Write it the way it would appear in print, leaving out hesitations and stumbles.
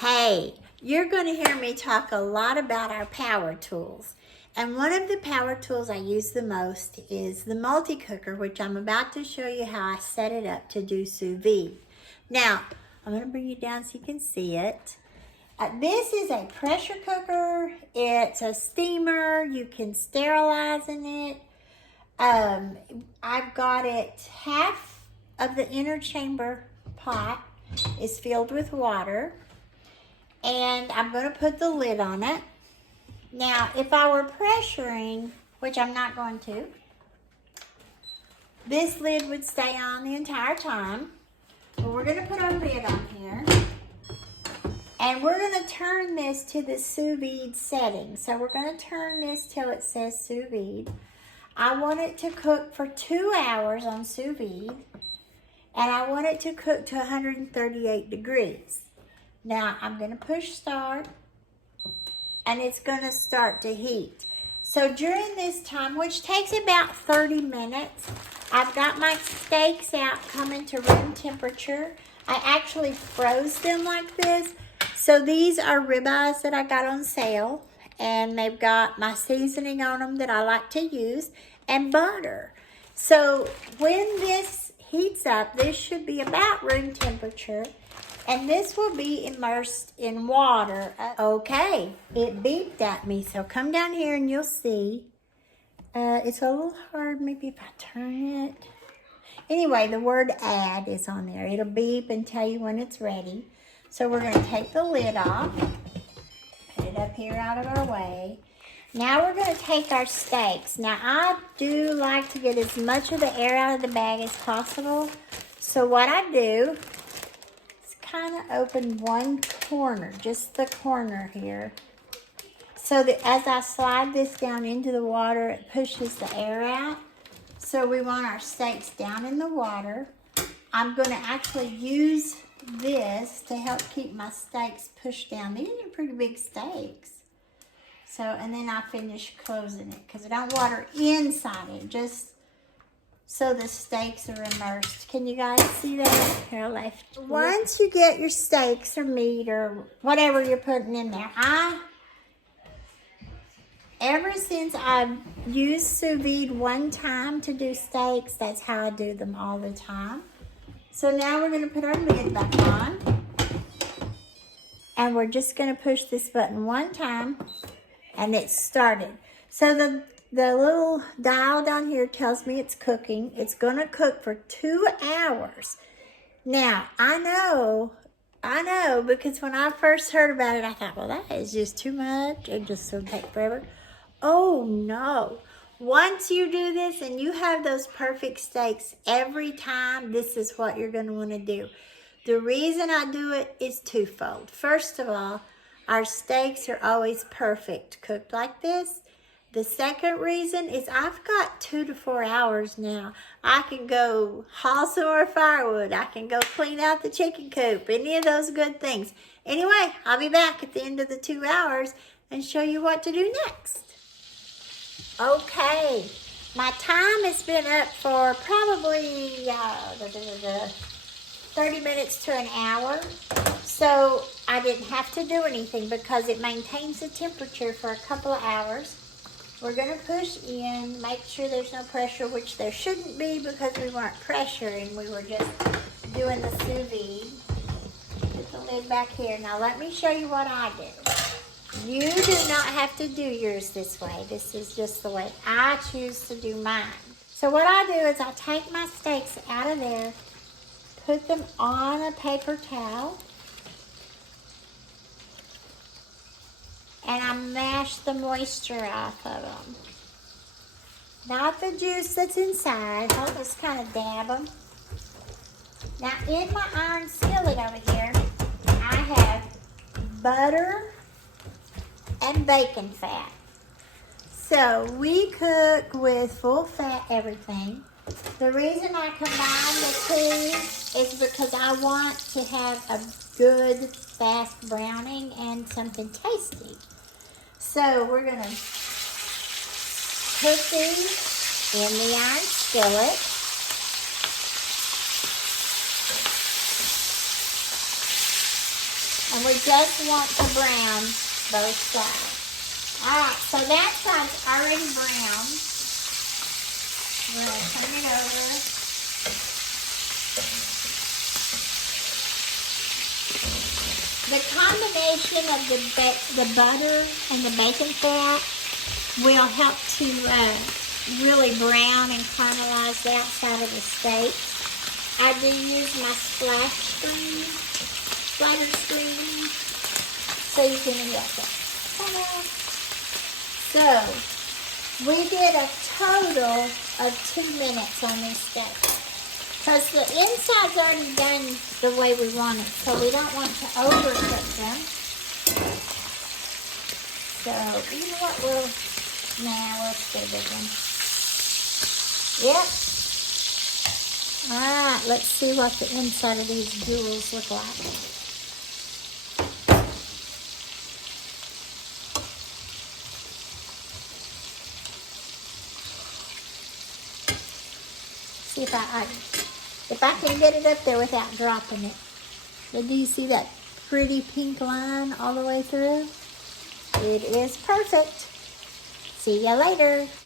Hey, you're going to hear me talk a lot about our power tools. And one of the power tools I use the most is the multi-cooker, which I'm about to show you how I set it up to do sous vide. Now, I'm going to bring you down so you can see it. This is a pressure cooker. It's a steamer. You can sterilize in it. I've got it, half of the inner chamber pot is filled with water. And I'm going to put the lid on it. Now, if I were pressuring, which I'm not going to, this lid would stay on the entire time. But we're going to put our lid on here. And we're going to turn this to the sous vide setting. So we're going to turn this till it says sous vide. I want it to cook for 2 hours on sous vide. And I want it to cook to 138 degrees. Now, I'm going to push start, and it's going to start to heat. So during this time, which takes about 30 minutes, I've got my steaks out coming to room temperature. I actually froze them like this. So these are ribeyes that I got on sale, and they've got my seasoning on them that I like to use, and butter. So when this heats up, this should be about room temperature. And this will be immersed in water. Okay, it beeped at me, so come down here and you'll see. It's a little hard, maybe if I turn it. Anyway, the word add is on there. It'll beep and tell you when it's ready. So we're going to take the lid off, put it up here out of our way. Now we're going to take our steaks. Now I do like to get as much of the air out of the bag as possible. So what I do, kind of open one corner, just the corner here, so that as I slide this down into the water, it pushes the air out. So we want our steaks down in the water. I'm going to actually use this to help keep my steaks pushed down. These are pretty big steaks. So, and then I finish closing it because I don't water inside it, just so the steaks are immersed. Can you guys see that? Here, left. Once you get your steaks or meat or whatever you're putting in there, ever since I've used sous vide one time to do steaks, that's how I do them all the time. So now we're going to put our lid back on. And we're just going to push this button one time. And it's started. So the little dial down here tells me it's cooking. It's going to cook for 2 hours. Now, I know, because when I first heard about it, I thought, well, that is just too much. It just will take forever. Oh, no. Once you do this and you have those perfect steaks every time, this is what you're going to want to do. The reason I do it is twofold. First of all, our steaks are always perfect cooked like this. The second reason is I've got 2 to 4 hours now. I can go haul some more firewood. I can go clean out the chicken coop. Any of those good things. Anyway, I'll be back at the end of the 2 hours and show you what to do next. Okay, my time has been up for probably 30 minutes to an hour. So I didn't have to do anything because it maintains the temperature for a couple of hours. We're going to push in, make sure there's no pressure, which there shouldn't be because we weren't pressuring. We were just doing the sous vide. Put the lid back here. Now let me show you what I do. You do not have to do yours this way. This is just the way I choose to do mine. So what I do is I take my steaks out of there, put them on a paper towel, and I mash the moisture off of them. Not the juice that's inside. I'll just kind of dab them. Now in my iron skillet over here, I have butter and bacon fat. So we cook with full fat everything. The reason I combine the two is because I want to have a good fast browning and something tasty. So we're going to put these in the iron skillet. And we just want to brown both sides. Alright, so that side's already browned. We're going to turn it over. The combination of the butter and the bacon fat will help to really brown and caramelize the outside of the steak. I do use my splatter screen, so you can get that. So, we did a total of 2 minutes on this steak. Because the inside's already done the way we want it, so we don't want to overcook them. So, you know what, we'll stay with them. Yep. Alright, let's see what the inside of these jewels look like. See if I can get it up there without dropping it. But do you see that pretty pink line all the way through? It is perfect. See ya later.